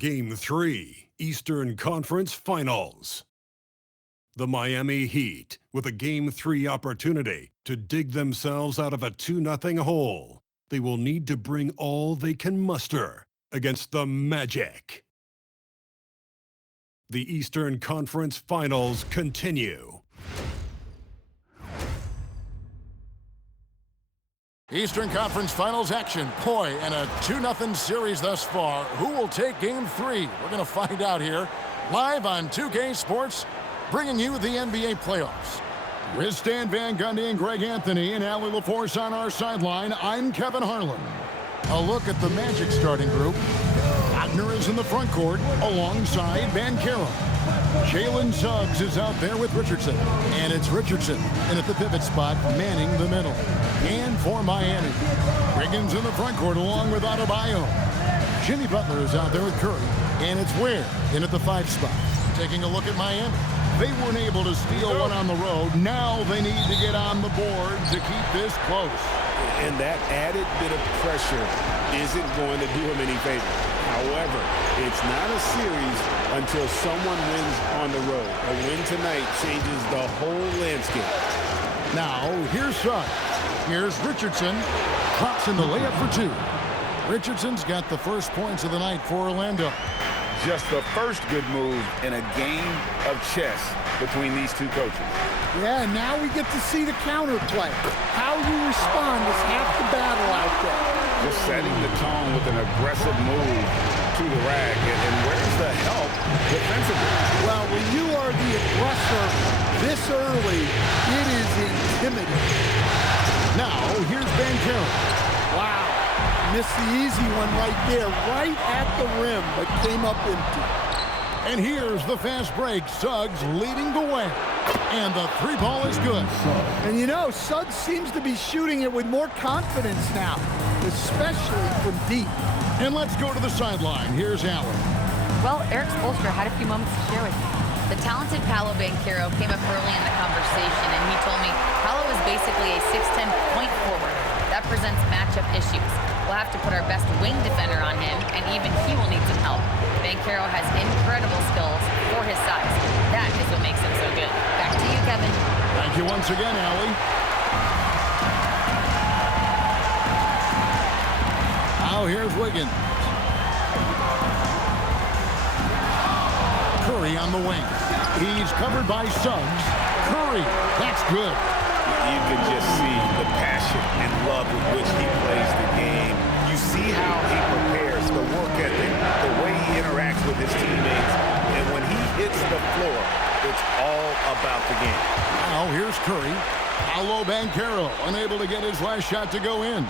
Game 3, Eastern Conference Finals. The Miami Heat with a Game 3 opportunity to dig themselves out of a 2-0 hole. They will need to bring all they can muster against the Magic. The Eastern Conference Finals continue. Eastern Conference Finals action. Boy, and a 2-0 series thus far. Who will take Game 3? We're going to find out here. Live on 2K Sports, bringing you the NBA playoffs. With Stan Van Gundy and Greg Anthony and Allie LaForce on our sideline, I'm Kevin Harlan. A look at the Magic starting group. Wagner is in the front court alongside Banchero. Jalen Suggs is out there with Richardson. And it's Richardson in at the pivot spot, manning the middle. And for Miami, Wiggins in the front court along with Adebayo. Jimmy Butler is out there with Curry. And it's Ware in at the 5 spot. Taking a look at Miami. They weren't able to steal one on the road. Now they need to get on the board to keep this close. And that added bit of pressure isn't going to do him any favor. However, it's not a series until someone wins on the road. A win tonight changes the whole landscape. Now, here's Suggs. Here's Richardson. Drops in the layup for 2. Richardson's got the first points of the night for Orlando. Just the first good move in a game of chess between these two coaches. Yeah, now we get to see the counterplay. How you respond is half the battle out there. Just setting the tone with an aggressive move to the rack. And where's the help defensively? Well, when you are the aggressor this early, it is intimidating. Now, here's Banchero. Wow. Missed the easy one right there, right at the rim, but came up empty. And here's the fast break. Suggs leading the way. And the 3 ball is good. And you know, Suggs seems to be shooting it with more confidence now, especially from deep. And let's go to the sideline. Here's Allen. Well, Eric Spoelstra had a few moments to share with me. The talented Paolo Banchero came up early in the conversation, and he told me Paolo is basically a 6'10" point forward. That presents matchup issues. We'll have to put our best wing defender on him, and even he will need some help. Banchero has incredible skills for his size. That is what makes him so good. Back to you, Kevin. Thank you once again, Allie. Now here's Wiggins. Curry on the wing. He's covered by Suggs. Curry, that's good. You can just see the passion and love with which he plays the game. You see how he prepares, the work ethic, the way he interacts with his teammates. And when he hits the floor, it's all about the game. Now here's Curry. Paolo Banchero unable to get his last shot to go in.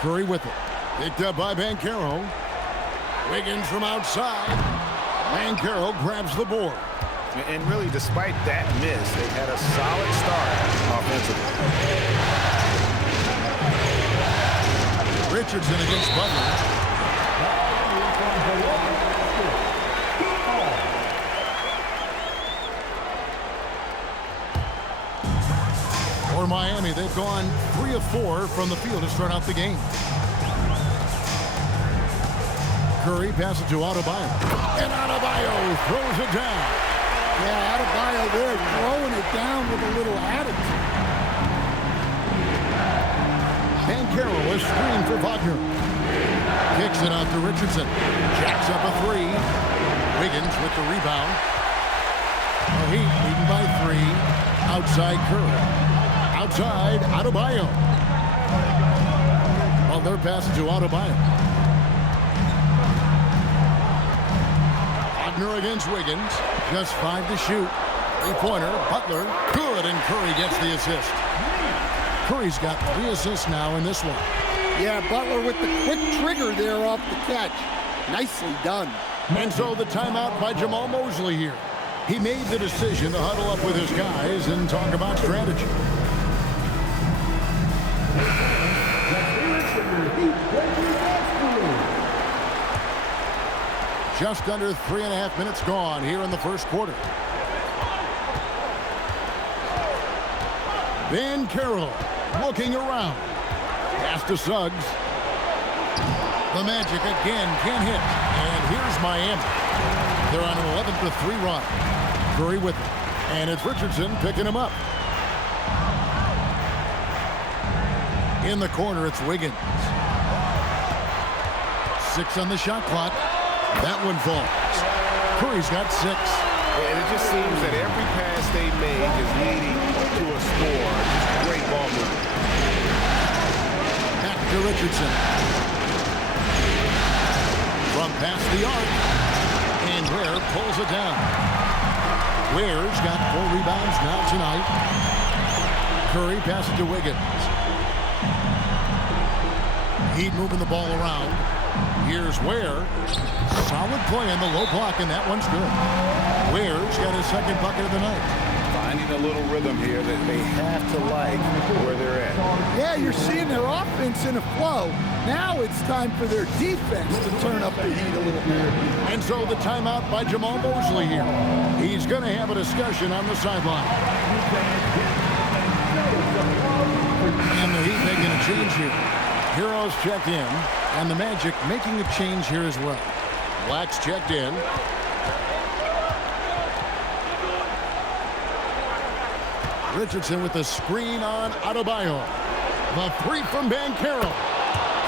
Curry with it. Picked up by Banchero. Wiggins from outside. Banchero grabs the board. And really, despite that miss, they've had a solid start offensively. Richardson against Butler. For Miami, they've gone 3 of 4 from the field to start out the game. Curry passes to Adebayo. And Adebayo throws it down. Yeah, Adebayo there throwing it down with a little attitude. Banchero is screened for Wagner. Kicks it out to Richardson. Jacks up a 3. Wiggins with the rebound. The Heat leading by 3. Outside Curry. Outside Adebayo. Butler passes to Adebayo. Wagner against Wiggins. Just 5 to shoot. 3-pointer. Butler. Good, and Curry gets the assist. Curry's got 3 assists now in this one. Yeah, Butler with the quick trigger there off the catch. Nicely done. And so the timeout by Jamal Mosley here. He made the decision to huddle up with his guys and talk about strategy. Just under 3.5 minutes gone here in the first quarter. Banchero looking around. Pass to Suggs. The Magic again can't hit. And here's Miami. They're on an 11-3 run. Curry with it. And it's Richardson picking him up. In the corner, it's Wiggins. 6 on the shot clock. That one falls. Curry's got 6. And it just seems that every pass they make is leading to a score. Just great ball movement. Back to Richardson. From past the arc. And Ware pulls it down. Ware's got 4 rebounds now tonight. Curry passes to Wiggins. Heat moving the ball around. Here's Ware. Solid play in the low block, and that one's good. Ware's got his second bucket of the night. Finding a little rhythm here that they have to like where they're at. Yeah, you're seeing their offense in a flow. Now it's time for their defense to turn up the heat a little bit. And so the timeout by Jamal Mosley here. He's going to have a discussion on the sideline. And the Heat making a change here. Heroes checked in, and the Magic making a change here as well. Black's checked in. Richardson with the screen on Adebayo. The 3 from Banchero.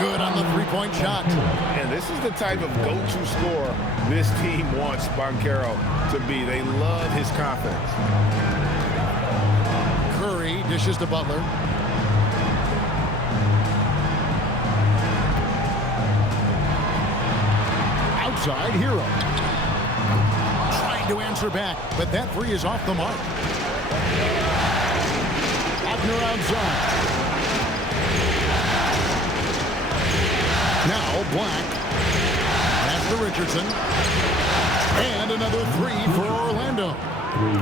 Good on the three-point shot. And this is the type of go-to scorer this team wants Banchero to be. They love his confidence. Curry dishes to Butler. Outside, Hero. Trying to answer back, but that 3 is off the mark. Wagner outside. Now Black. That's to Richardson. And another 3 for Orlando.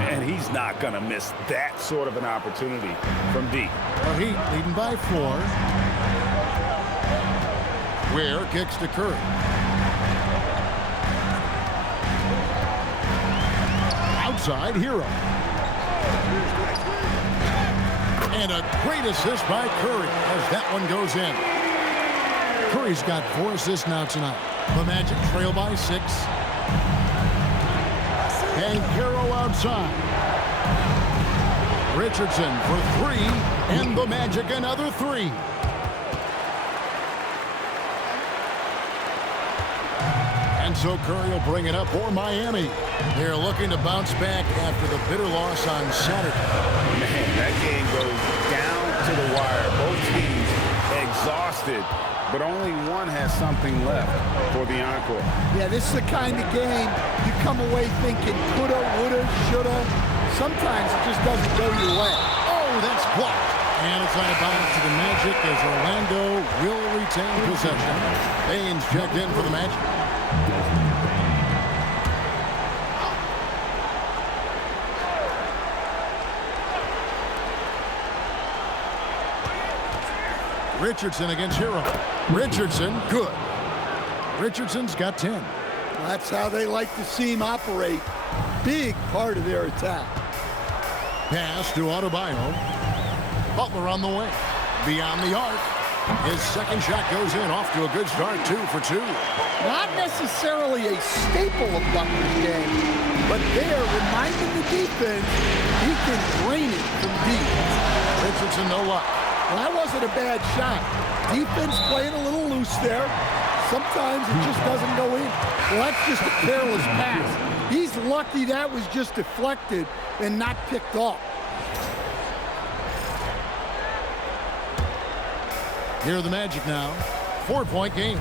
And he's not going to miss that sort of an opportunity from deep. The Heat leading by 4. Ware kicks to Curry. Outside, Hero. And a great assist by Curry as that one goes in. Curry's got 4 assists now tonight. The Magic trail by 6. And Hero outside. Richardson for 3. And the Magic another 3. And so Curry will bring it up for Miami. They're looking to bounce back after the bitter loss on Saturday. Man, that game goes down to the wire. Both teams exhausted, but only one has something left for the encore. Yeah, this is the kind of game you come away thinking coulda, woulda, shoulda. Sometimes it just doesn't go your way. Oh, that's blocked. And it's out of bounds to the Magic as Orlando will retain possession. Baines checked in for the Magic. Richardson against Hero. Richardson, good. Richardson's got 10. That's how they like to see him operate. Big part of their attack. Pass to Adebayo. Butler on the way. Beyond the arc. His second shot goes in. Off to a good start. 2 for 2. Not necessarily a staple of Butler's game, but they're reminding the defense he can drain it from deep. Richardson, no luck. Well, that wasn't a bad shot. Defense playing a little loose there. Sometimes it just doesn't go in. Well, that's just a careless pass. He's lucky that was just deflected and not picked off. Here are the Magic now. 4-point game.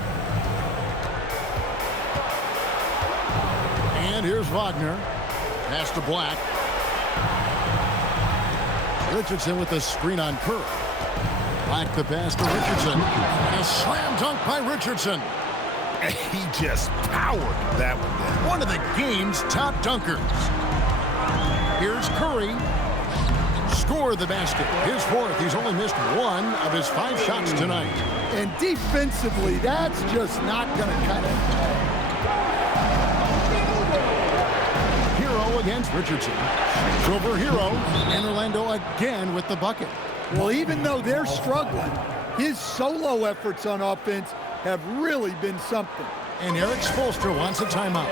And here's Wagner. Pass to Black. Richardson with the screen on Curry. Black the pass to Richardson. And a slam dunk by Richardson. He just powered that one down. One of the game's top dunkers. Here's Curry. Score the basket. His 4th. He's only missed 1 of his 5 shots tonight. And defensively, that's just not going to cut it. Hero against Richardson. Over Hero. And Orlando again with the bucket. Well, even though they're struggling, his solo efforts on offense have really been something. And Eric Spoelstra wants a timeout.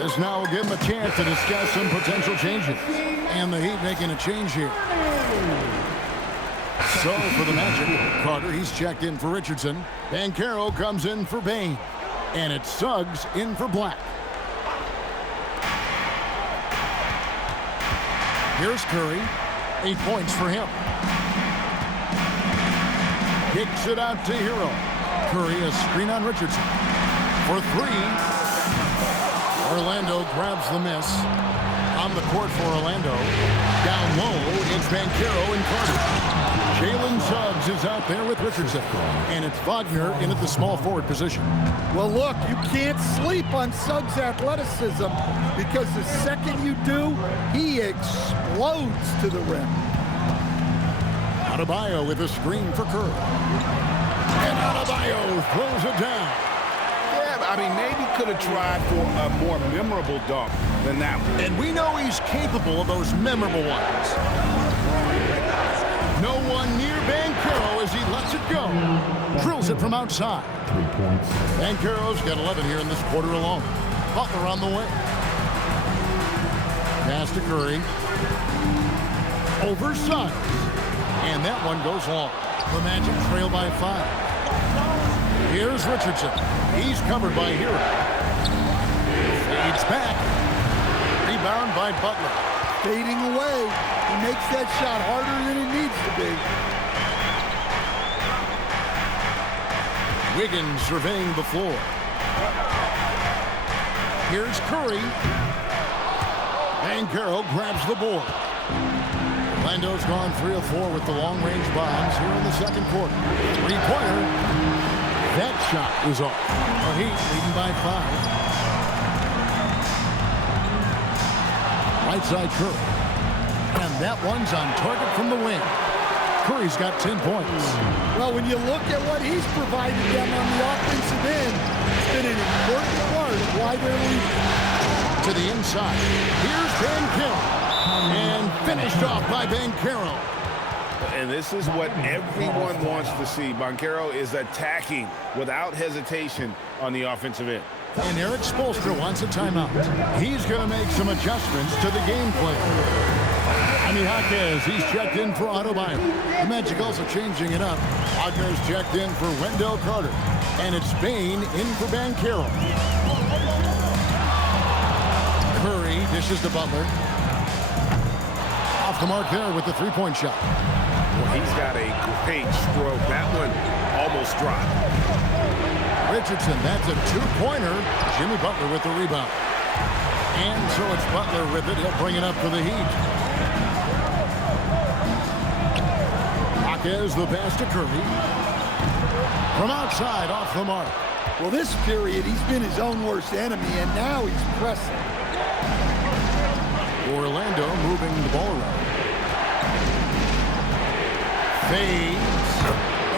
This now will give him a chance to discuss some potential changes. And the Heat making a change here. So for the Magic, Carter, he's checked in for Richardson. Banchero comes in for Bane. And it's Suggs in for Black. Here's Curry. 8 points for him. Kicks it out to Hero. Curry, a screen on Richardson. For three. Orlando grabs the miss. On the court for Orlando. Down low, it's Banchero and Carter. Jalen Suggs is out there with Richardson. And it's Wagner in at the small forward position. Well, look, you can't sleep on Suggs' athleticism because the second you do, he explodes to the rim. Adebayo with a screen for Curry. And Adebayo throws it down. Yeah, I mean, maybe could have tried for a more memorable dunk than that one. And we know he's capable of those memorable ones. No one near Banchero as he lets it go. Drills it from outside. 3 points. Banchero's got 11 here in this quarter alone. Butler on the way. Pass to Curry. Over Suggs. And that one goes long. The Magic trail by 5. Here's Richardson. He's covered by Hero. Fades back. Rebound by Butler. Fading away. He makes that shot harder than it needs to be. Wiggins surveying the floor. Here's Curry. Banchero grabs the board. Orlando's gone 3 of 4 with the long-range bombs here in the second quarter. Three-pointer. That shot is off. The Heat leading by 5. Right side Curry. And that one's on target from the wing. Curry's got 10 points. Well, when you look at what he's provided them on the offensive end, it's been an important part of why they're leading. To the inside. Here's Banchero. And finished off by Banchero. And this is what everyone wants to see. Banchero is attacking without hesitation on the offensive end. And Eric Spoelstra wants a timeout. He's going to make some adjustments to the game plan. Jaime Jaquez, he's checked in for Adebayo. The Magic also changing it up. Wagner's checked in for Wendell Carter. And it's Bane in for Banchero. Curry dishes to Butler. Off the mark there with the three-point shot. Well, he's got a great stroke. That one almost dropped. Richardson, that's a two-pointer. Jimmy Butler with the rebound. And so it's Butler with it. He'll bring it up for the Heat. Jaquez the pass to Curry. From outside, off the mark. Well, this period, he's been his own worst enemy, and now he's pressing. Orlando moving the ball around. Fades.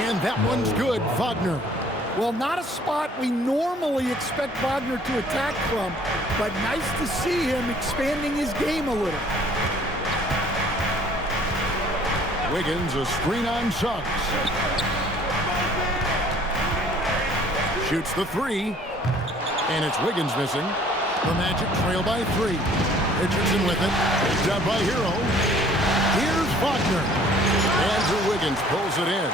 And that one's good. Wagner. Well, not a spot we normally expect Wagner to attack from, but nice to see him expanding his game a little. Wiggins, a screen on Suggs. Shoots the three. And it's Wiggins missing. The Magic trail by 3. Richardson with it. Picked up by Hero. Here's Wagner. Andrew Wiggins pulls it in.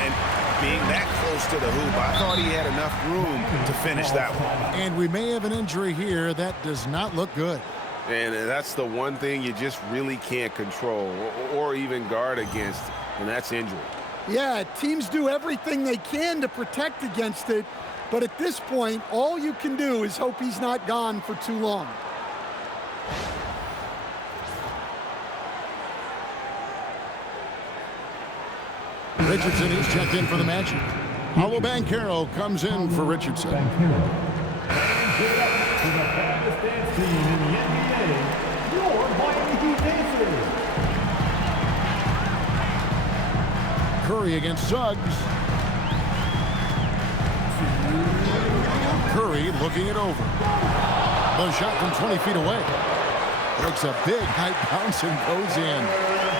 And being that close to the hoop, I thought he had enough room to finish that one. And we may have an injury here. That does not look good. And that's the one thing you just really can't control or even guard against, and that's injury. Yeah, teams do everything they can to protect against it, but at this point, all you can do is hope he's not gone for too long. Richardson, he's checked in for the Magic. Paolo Banchero comes in for Richardson. Curry against Suggs. Curry looking it over. The shot from 20 feet away. Breaks a big high bounce and goes in.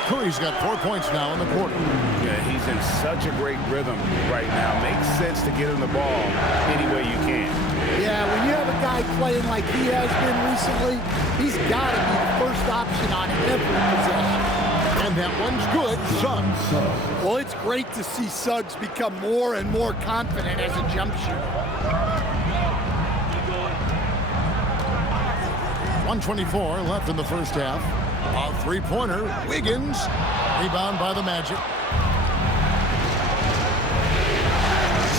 Curry's got 4 points now in the quarter. Yeah, he's is in such a great rhythm right now. Makes sense to get him the ball any way you can. Yeah, when you have a guy playing like he has been recently, he's got to be the first option on every possession. And that one's good. Suggs. Well, it's great to see Suggs become more and more confident as a jump shooter. 1:24 left in the first half. A three-pointer. Wiggins. Rebound by the Magic.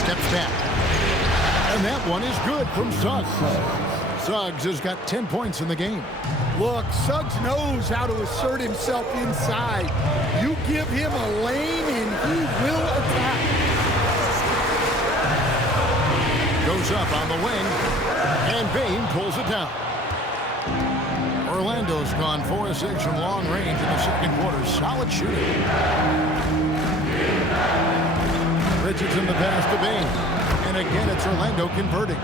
Steps back. And that one is good from Suggs. Suggs has got 10 points in the game. Look, Suggs knows how to assert himself inside. You give him a lane and he will attack. Goes up on the wing. And Bane pulls it down. Orlando's gone 4 of 6 from long range in the second quarter. Solid shooting. Richardson the pass to Bane. And again, it's Orlando converting.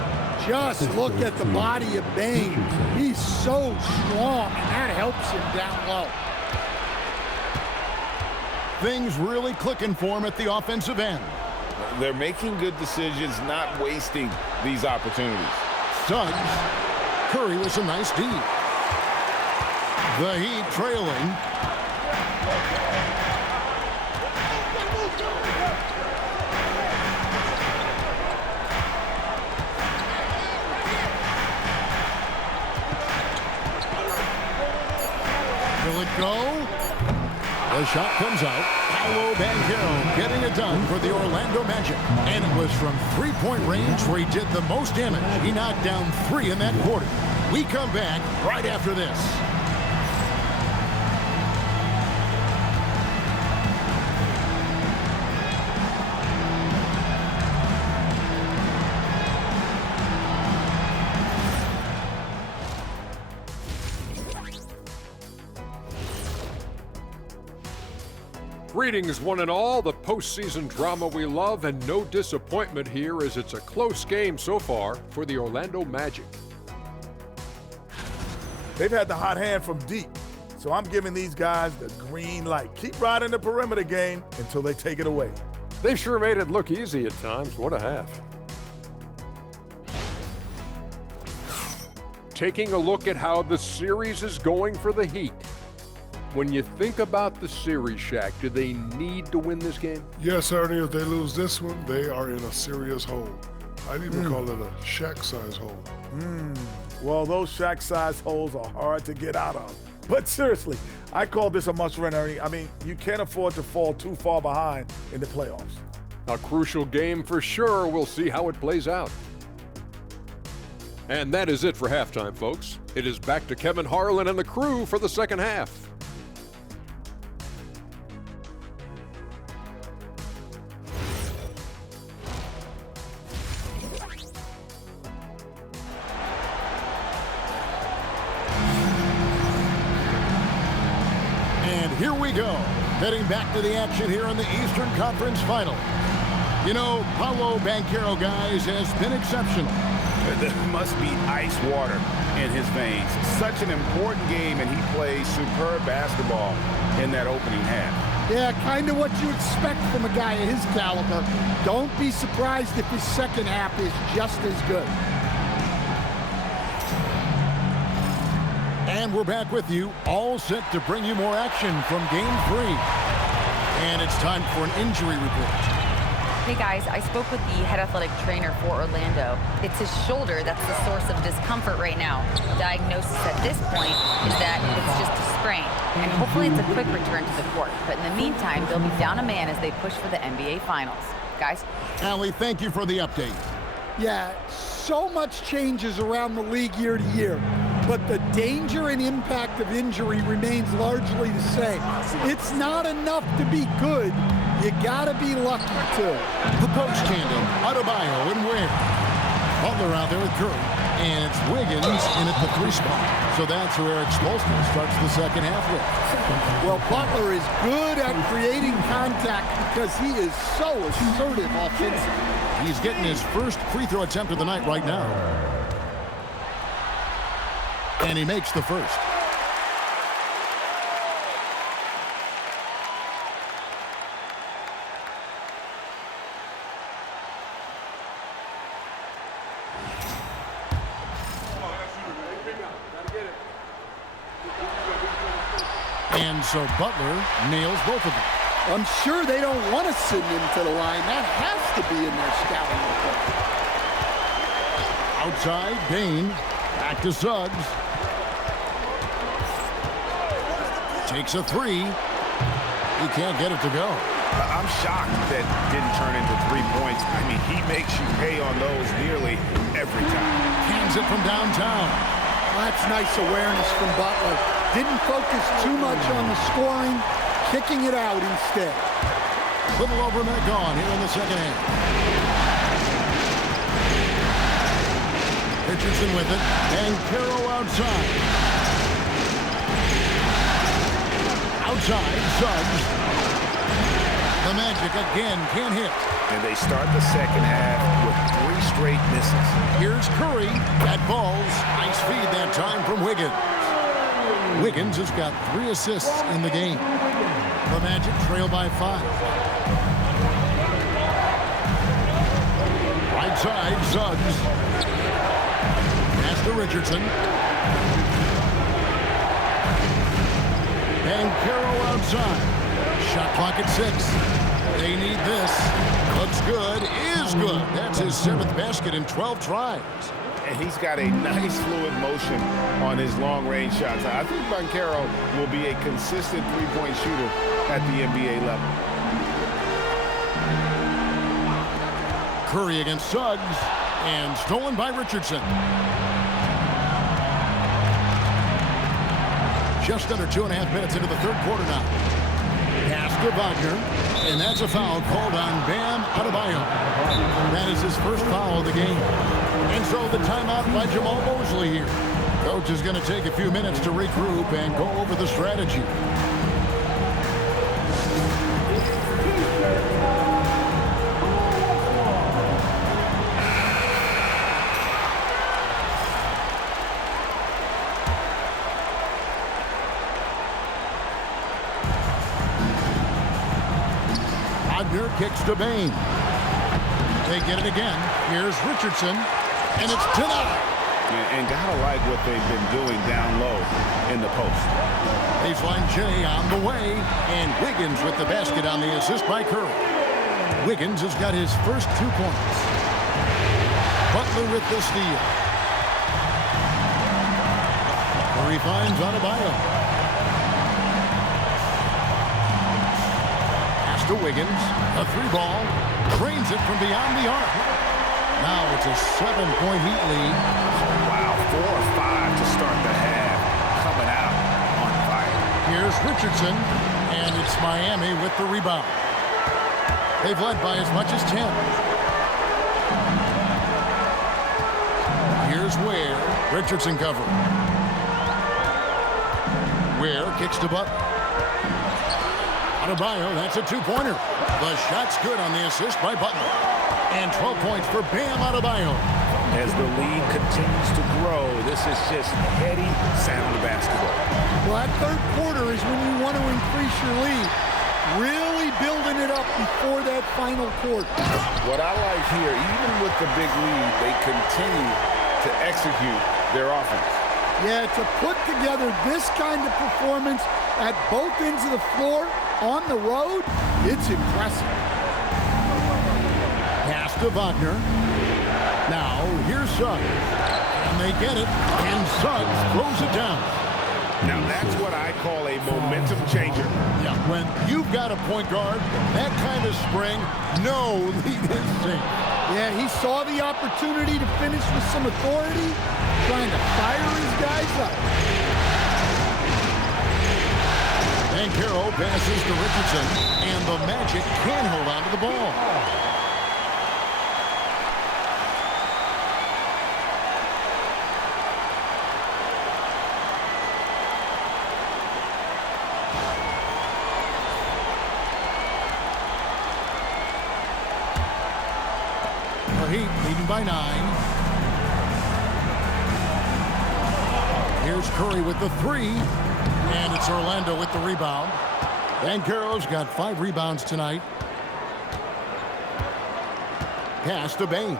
Just look at the body of Bane. He's so strong, and that helps him down low. Things really clicking for him at the offensive end. They're making good decisions, not wasting these opportunities. Suggs. Curry with a nice D. The Heat trailing. Will it go? The shot comes out. Paolo Banchero getting it done for the Orlando Magic. And it was from three-point range where he did the most damage. He knocked down 3 in that quarter. We come back right after this. Greetings, one and all. The postseason drama we love, and no disappointment here as it's a close game so far for the Orlando Magic. They've had the hot hand from deep, so I'm giving these guys the green light. Keep riding the perimeter game until they take it away. They sure made it look easy at times. What a half. Taking a look at how the series is going for the Heat. When you think about the series, Shaq, do they need to win this game? Yes, Ernie, if they lose this one, they are in a serious hole. I'd even call it a Shaq-size hole. Well, those Shaq-sized holes are hard to get out of. But seriously, I call this a must-win, Ernie. I mean, you can't afford to fall too far behind in the playoffs. A crucial game for sure. We'll see how it plays out. And that is it for halftime, folks. It is back to Kevin Harlan and the crew for the second half. Here we go, heading back to the action here in the Eastern Conference Final. You know, Paolo Banchero, guys, has been exceptional. There must be ice water in his veins. Such an important game, and he plays superb basketball in that opening half. Yeah, kind of what you expect from a guy of his caliber. Don't be surprised if his second half is just as good. And we're back with you, all set to bring you more action from Game 3. And it's time for an injury report. Hey guys, I spoke with the head athletic trainer for Orlando. It's his shoulder that's the source of discomfort right now. The diagnosis at this point is that it's just a sprain, and hopefully it's a quick return to the court. But in the meantime, they'll be down a man as they push for the NBA Finals. Guys? Allie, thank you for the update. Yeah, so much changes around the league year to year, but the danger and impact of injury remains largely the same. It's not enough to be good. You gotta be lucky too. The post tandem, Adebayo and Ware. Butler out there with Curry, and it's Wiggins in at the 3 spot. So that's who Eric Spoelstra starts the second half with. Well, Butler is good at creating contact because he is so assertive offensively. He's getting his first free throw attempt of the night right now. And he makes the first. And so Butler nails both of them. I'm sure they don't want to send him to the line. That has to be in their scouting report. Outside, Bain. Back to Suggs. Takes a three. He can't get it to go. I'm shocked that didn't turn into 3 points. I mean, he makes you pay on those nearly every time. Cans it from downtown. That's nice awareness from Butler. Didn't focus too much on the scoring, kicking it out instead. Little over a minute gone here in the second half. Richardson with it, and Carroll outside. Outside, Suggs. The Magic again can't hit. And they start the second half with 3 straight misses. Here's Curry. That ball's nice feed that time from Wiggins. Wiggins has got 3 assists in the game. The Magic trail by 5. Right side, Suggs. Pass to Richardson. And Carroll outside. Shot clock at 6. They need this. Looks good. Is good. That's his 7th basket in 12 tries. And he's got a nice fluid motion on his long-range shots. I think Banchero will be a consistent three-point shooter at the NBA level. Curry against Suggs. And stolen by Richardson. Just under 2.5 minutes into the third quarter now. Pass to Wagner, and that's a foul called on Bam Adebayo. That is his first foul of the game. And so the timeout by Jamal Mosley here. Coach is going to take a few minutes to regroup and go over the strategy. Kicks to Bain. They get it again. Here's Richardson, and it's denied. And gotta like what they've been doing down low in the post. Baseline J on the way, and Wiggins with the basket on the assist by Curry. Wiggins has got his first 2 points. Butler with the steal. Curry finds Adebayo. Pass to Wiggins. A 3-ball. Cranes it from beyond the arc. Now it's a 7-point Heat lead. Wow, 4 or 5 to start the half. Coming out on fire. Here's Richardson, and it's Miami with the rebound. They've led by as much as 10. Here's Ware. Richardson covering. Ware kicks to Butler. Adebayo, that's a 2-pointer. The shot's good on the assist by Butler. And 12 points for Bam Adebayo. As the lead continues to grow, this is just heady, sound basketball. Well, that third quarter is when you want to increase your lead. Really building it up before that final quarter. What I like here, even with the big lead, they continue to execute their offense. Yeah, to put together this kind of performance at both ends of the floor on the road, it's impressive. Pass to Wagner. Now, here's Suggs. And they get it, and Suggs throws it down. Now, that's what I call a momentum changer. Yeah, when you've got a point guard, that kind of spring, no lead is safe. Yeah, he saw the opportunity to finish with some authority, trying to fire his guys up. And Carroll passes to Richardson, and the Magic can hold on to the ball. The Heat leading by 9. Here's Curry with the 3. And it's Orlando with the rebound. Banchero's got 5 rebounds tonight. Pass to Bain.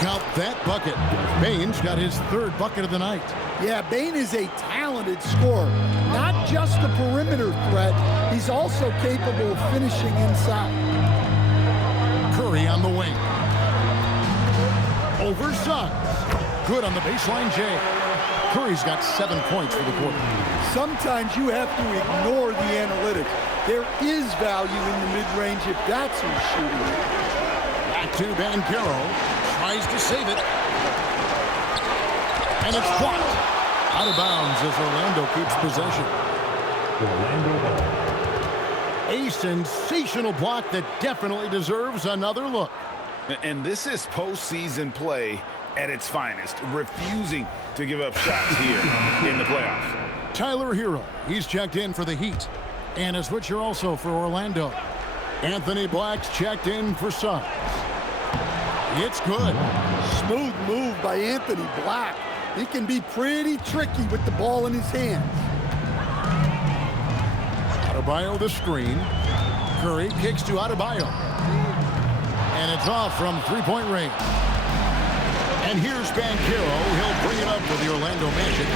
Count that bucket. Bane's got his third bucket of the night. Yeah, Bane is a talented scorer. Not just a perimeter threat, he's also capable of finishing inside. Curry on the wing. Over Suggs. Good on the baseline, Jay. Curry's got 7 points for the quarter. Sometimes you have to ignore the analytics. There is value in the mid-range if that's who's shooting it. Back to Banchero. Tries to save it. And it's blocked. Out of bounds as Orlando keeps possession. A sensational block that definitely deserves another look. And this is postseason play at its finest, refusing to give up shots here in the playoffs. Tyler Hero, he's checked in for the Heat. And a switcher also for Orlando. Anthony Black's checked in for Suggs. It's good. Smooth move by Anthony Black. He can be pretty tricky with the ball in his hands. Adebayo the screen. Curry kicks to Adebayo. And it's off from three-point range. And here's Banchero. He'll bring it up for the Orlando Magic.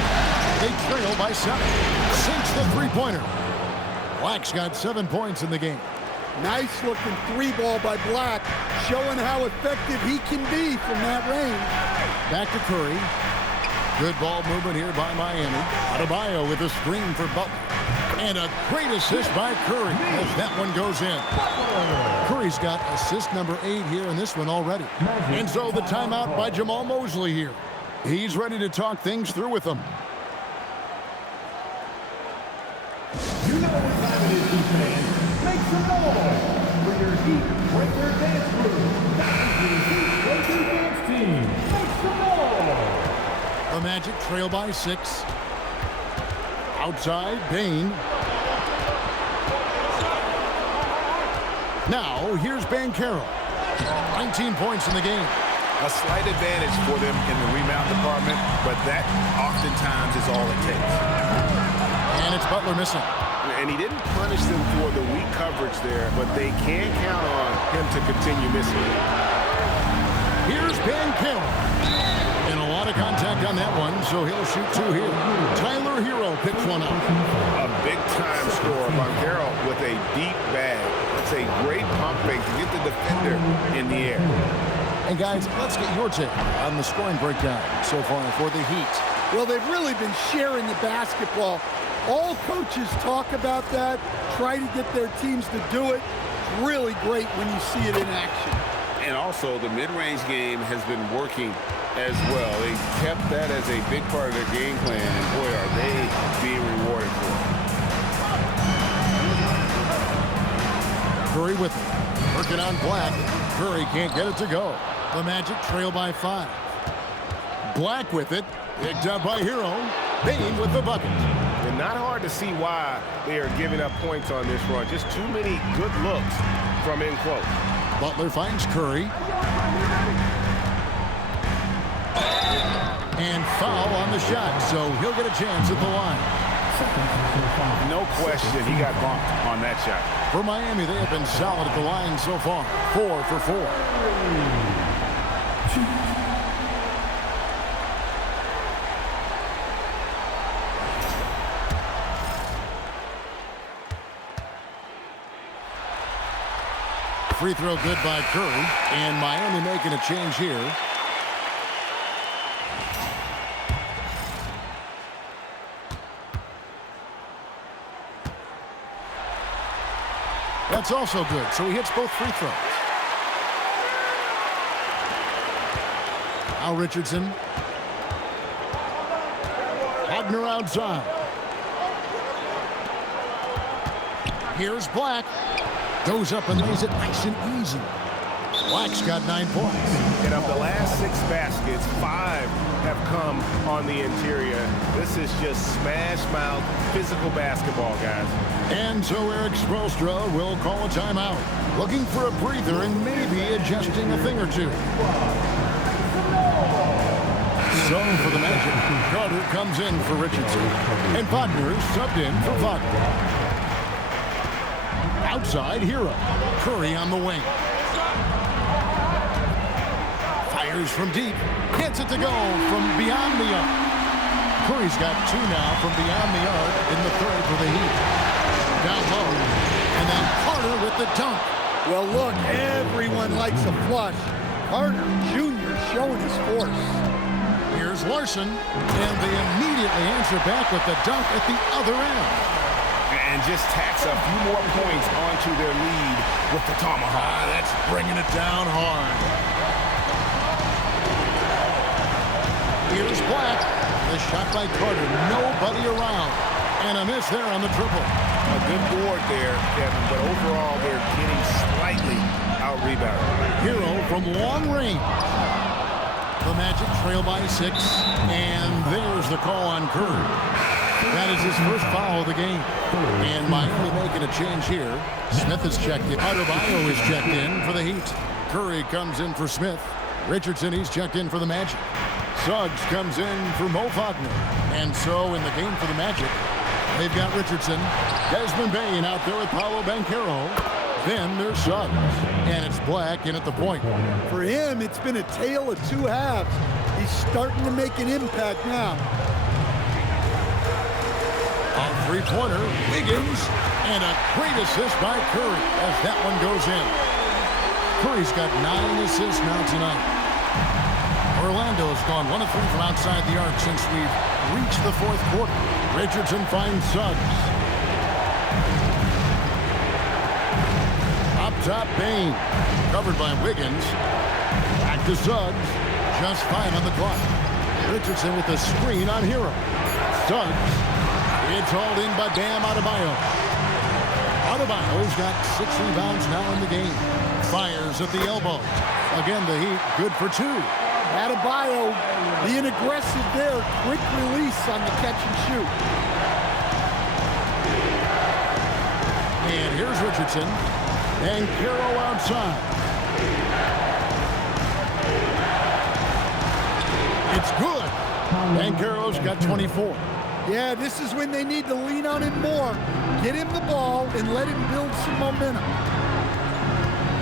They trail by 7. Sinks the three-pointer. Black's got 7 points in the game. Nice looking three ball by Black, showing how effective he can be from that range. Back to Curry. Good ball movement here by Miami. Adebayo with a screen for Butler. And a great assist by Curry as that one goes in. Curry's got assist number 8 here in this one already. And so the timeout by Jamal Mosley here. He's ready to talk things through with them. You know what time it is, Heat fans. Make some noise for your Heat Breaker Dance Crew. That is your Heat Breaker Dance Team. Make some noise. The Magic trail by 6. Outside, Bane. Now, here's Banchero. 19 points in the game. A slight advantage for them in the rebound department, but that oftentimes is all it takes. And it's Butler missing. And he didn't punish them for the weak coverage there, but they can't count on him to continue missing. Here's Banchero. And a lot of contact on that one, so he'll shoot 2 here. Tyler Hero picks one up. A big-time scorer. Banchero with a deep bag. It's a great pump fake to get the defender in the air. And guys, let's get your take on the scoring breakdown so far for the Heat. Well, they've really been sharing the basketball. All coaches talk about that, try to get their teams to do it. It's really great when you see it in action. And also, the mid-range game has been working as well. They kept that as a big part of their game plan, and boy, are they being rewarded for it. Curry with it. Working on Black. Curry can't get it to go. The Magic trail by 5. Black with it. Picked up by Hero. Bane with the bucket. And not hard to see why they are giving up points on this run. Just too many good looks from in close. Butler finds Curry. And foul on the shot, so he'll get a chance at the line. No question, he got bumped on that shot. For Miami, they have been solid at the line so far. 4 for 4. Free throw good by Curry, and Miami making a change here. That's also good, so he hits both free throws. Al Richardson. Wagner outside. Here's Black. Goes up and lays it nice and easy. Black's got 9 points. And of the last 6 baskets, 5 have come on the interior. This is just smash-mouth, physical basketball, guys. And so Eric Spoelstra will call a timeout. Looking for a breather and maybe adjusting a thing or two. So for the Magic, Carter comes in for Richardson. And Wagner subbed in for Wagner. Outside, Hero. Curry on the wing. Fires from deep. Gets it to go from beyond the arc. Curry's got 2 now from beyond the arc in the third for the Heat. Down low. And then Carter with the dunk. Well, look, everyone likes a flush. Carter Jr. showing his force. Here's Larson, and they immediately answer back with the dunk at the other end. And just tacks a few more points onto their lead with the tomahawk. That's bringing it down hard. Here's Black. The shot by Carter. Nobody around. And a miss there on the triple. A good board there, Kevin, but overall they're getting slightly out-rebounded. Hero from long range. The Magic trail by 6, and there's the call on Curry. That is his first foul of the game. And Miami making a change here. Smith is checked in. Adebayo is checked in for the Heat. Curry comes in for Smith. Richardson, he's checked in for the Magic. Suggs comes in for Mo Wagner. And so in the game for the Magic, they've got Richardson, Desmond Bane out there with Paolo Banchero. Then there's Suggs, and it's Black in at the point. For him, it's been a tale of 2 halves. He's starting to make an impact now. A three-pointer, Wiggins, and a great assist by Curry as that one goes in. Curry's got 9 assists now tonight. Orlando's gone 1 of 3 from outside the arc since we've reached the 4th quarter. Richardson finds Suggs. Up top, Bane. Covered by Wiggins. Back to Suggs. Just 5 on the clock. Richardson with the screen on Hero. Suggs. It's hauled in by Bam Adebayo. Adebayo's got 6 rebounds now in the game. Fires at the elbow. Again, the Heat good for 2. Adebayo being aggressive there. Quick release on the catch and shoot. And here's Richardson. And Carroll outside. It's good. And Carroll's got 24. Yeah, this is when they need to lean on him more. Get him the ball and let him build some momentum.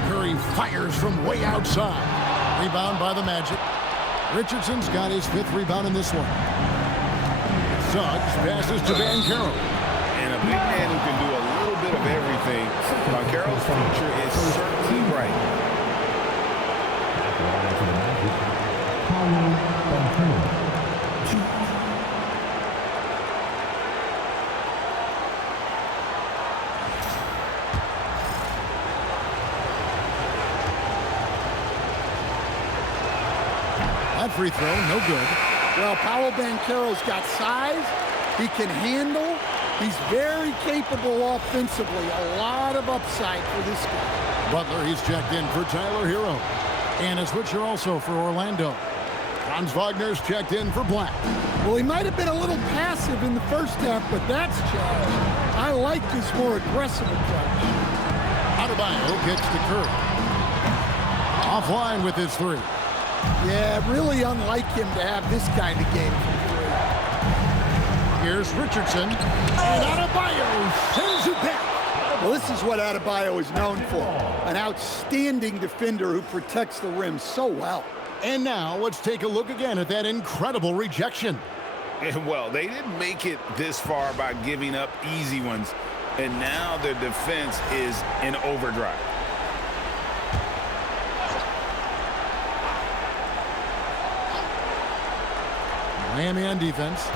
Curry fires from way outside. Rebound by the Magic. Richardson's got his 5th rebound in this one. Suggs passes to Banchero. And a big man who can do a little bit of everything. Banchero's future is certainly bright. That free throw, no good. Well, Paolo Banchero's got size. He can handle. He's very capable offensively. A lot of upside for this guy. Butler, he's checked in for Tyler Hero. And a switcher also for Orlando. Franz Wagner's checked in for Black. Well, he might have been a little passive in the first half, but that's changed. I like this more aggressive approach. Adebayo gets to Curry. Offline with his 3. Yeah, really unlike him to have this kind of game from 3. Here's Richardson. And Adebayo sends it back. Well, this is what Adebayo is known for. An outstanding defender who protects the rim so well. And now let's take a look again at that incredible rejection. And well, they didn't make it this far by giving up easy ones. And now their defense is in overdrive. Miami on defense.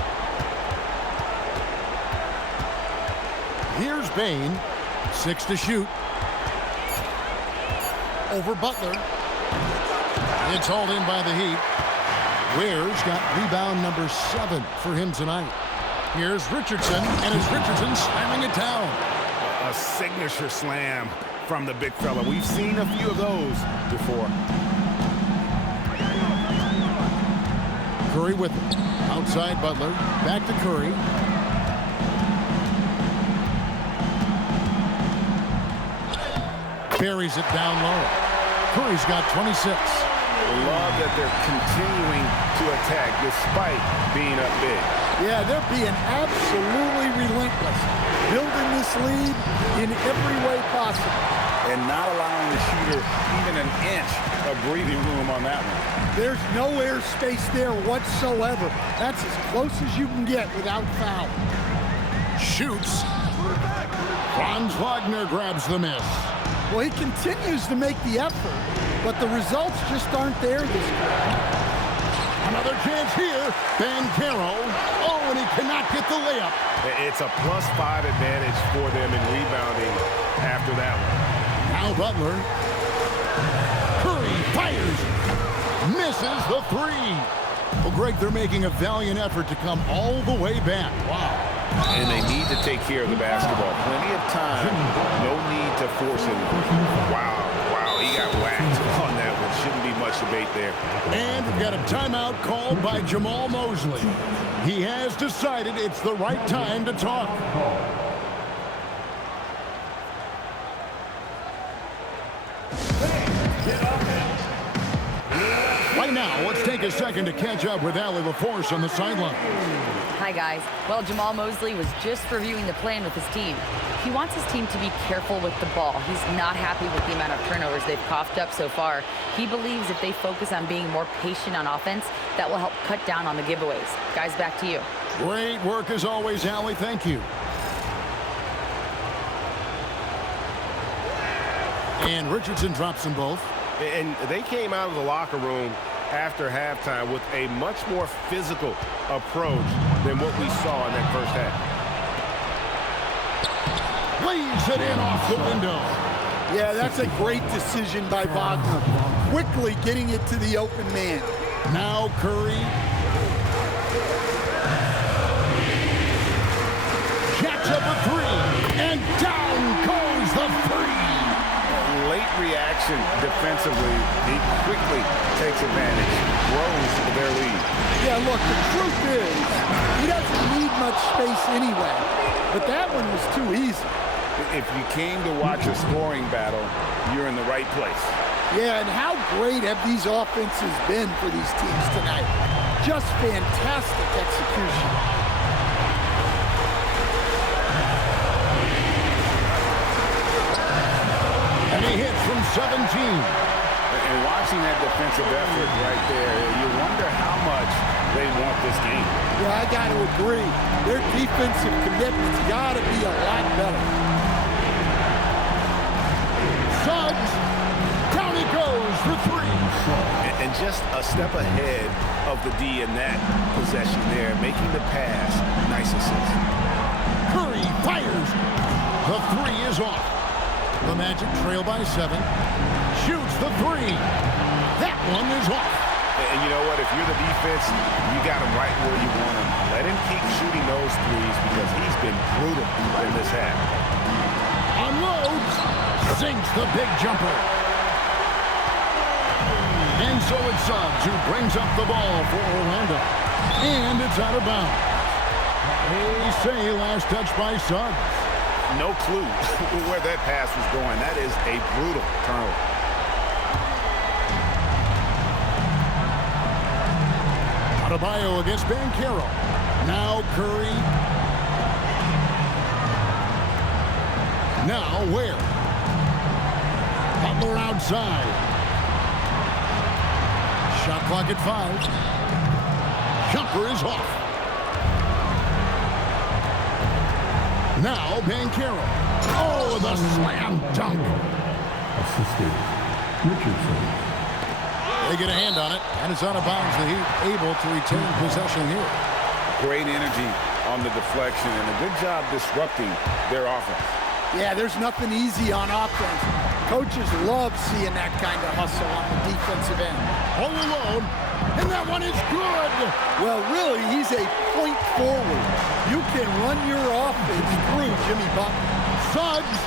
Here's Bane. 6 to shoot. Over Butler. It's hauled in by the Heat. Ware's got rebound number 7 for him tonight. Here's Richardson, and it's Richardson slamming it down. A signature slam from the big fella. We've seen a few of those before. Curry with it. Outside Butler. Back to Curry. Buries it down low. Curry's got 26. Love that they're continuing to attack despite being up big. Yeah, they're being absolutely relentless. Building this lead in every way possible. and not allowing the shooter even an inch of breathing room on that one. There's no air space there whatsoever. That's as close as you can get without foul. Shoots. Franz Wagner grabs the miss. Well, he continues to make the effort, but the results just aren't there this time. Another chance here. Banchero. Oh, and he cannot get the layup. It's a +5 advantage for them in rebounding after that one. Now Butler. Curry fires. Misses the three. Well, Greg, they're making a valiant effort to come all the way back. Wow. And they need to take care of the basketball. Plenty of time. No need to force it. Wow, he got whacked on that one. Shouldn't be much debate there. And we've got a timeout called by Jamal Mosley. He has decided it's the right time to talk. Right now, let's take a second to catch up with Allie LaForce on the sideline. Hi, guys. Well, Jamal Mosley was just reviewing the plan with his team. He wants his team to be careful with the ball. He's not happy with the amount of turnovers they've coughed up so far. He believes if they focus on being more patient on offense, that will help cut down on the giveaways. Guys, back to you. Great work as always, Allie. Thank you. And Richardson drops them both. And they came out of the locker room after halftime with a much more physical approach than what we saw in that first half. Leaves it in off the window. Yeah, that's a great decision by Wagner. Quickly getting it to the open man. Now Curry. Jacks up a three. And down goes the three. Late reaction defensively. He quickly takes advantage. Grows their lead. Yeah, look, the truth is, he doesn't need much space anyway. But that one was too easy. If you came to watch a scoring battle, you're in the right place. Yeah, and how great have these offenses been for these teams tonight? Just fantastic execution. And he hits from 17. And watching that defensive effort right there, you wonder how much they want this game. Yeah, I got to agree. Their defensive commitment's got to be a lot better. Suggs, down he goes for three. And just a step ahead of the D in that possession there, making the pass. Nice assist. Curry fires. The three is off. The Magic trail by 7. Shoots the three. That one is off. And you know what? If you're the defense, you got him right where you want him. Let him keep shooting those threes because he's been brutal in this half. Unloads. Sinks the big jumper. And so it's Suggs who brings up the ball for Orlando. And it's out of bounds. They say last touch by Suggs. No clue where that pass was going. That is a brutal turnover. Adebayo against Banchero. Now Curry. Now where? Butler outside. Shot clock at 5. Jumper is off. Now Banchero. Oh, the slam dunk. Assisted Richardson. They get a hand on it, and it's out of bounds. The Heat able to retain possession here. Great energy on the deflection and a good job disrupting their offense. Yeah, there's nothing easy on offense. Coaches love seeing that kind of hustle on the defensive end. All alone, and that one is good. Well, really, he's a point forward. You can run your offense through Jimmy Butler. Suggs,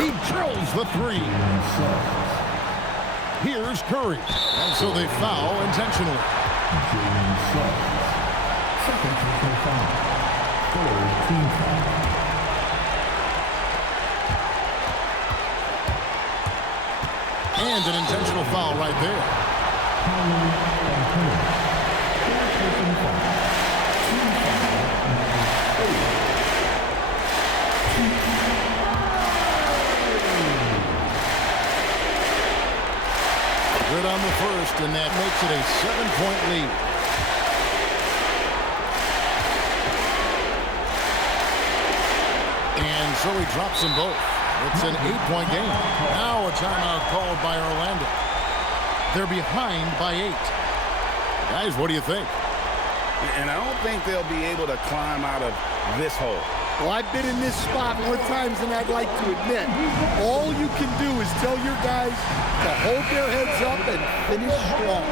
he drills the three. Here's Curry. And so they foul intentionally. Jalen Suggs. Second team foul. Third team foul. And an intentional foul right there. on the first, and that makes it a 7-point lead. And so he drops them both. It's an 8-point game. Now a timeout called by Orlando. They're behind by 8. Guys, what do you think? And I don't think they'll be able to climb out of this hole. Well, I've been in this spot more times than I'd like to admit. All you can do is tell your guys to hold their heads up and finish strong.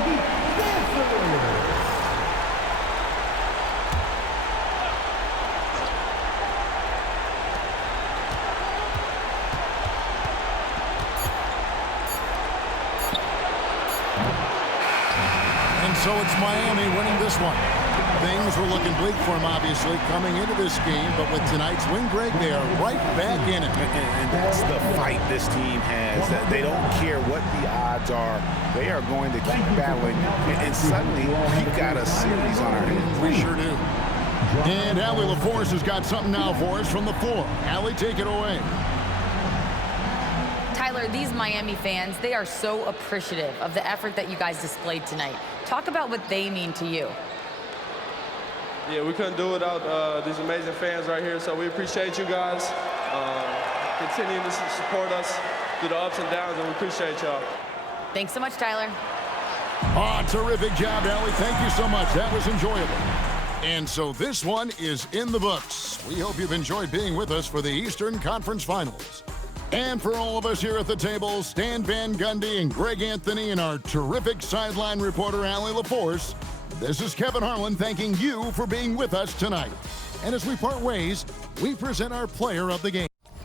And so it's Miami winning this one. Things were looking bleak for him, obviously, coming into this game, but with tonight's win, Greg, they are right back in it. And that's the fight this team has. That they don't care what the odds are. They are going to keep battling, and suddenly we've got a series on our hands. We sure do. And Allie LaForce has got something now for us from the floor. Allie, take it away. Tyler, these Miami fans, they are so appreciative of the effort that you guys displayed tonight. Talk about what they mean to you. Yeah, we couldn't do it without these amazing fans right here, so we appreciate you guys. Continuing to support us through the ups and downs, and we appreciate y'all. Thanks so much, Tyler. Oh, terrific job, Allie. Thank you so much. That was enjoyable. And so this one is in the books. We hope you've enjoyed being with us for the Eastern Conference Finals. And for all of us here at the table, Stan Van Gundy and Greg Anthony and our terrific sideline reporter, Allie LaForce, this is Kevin Harlan thanking you for being with us tonight. And as we part ways, we present our player of the game.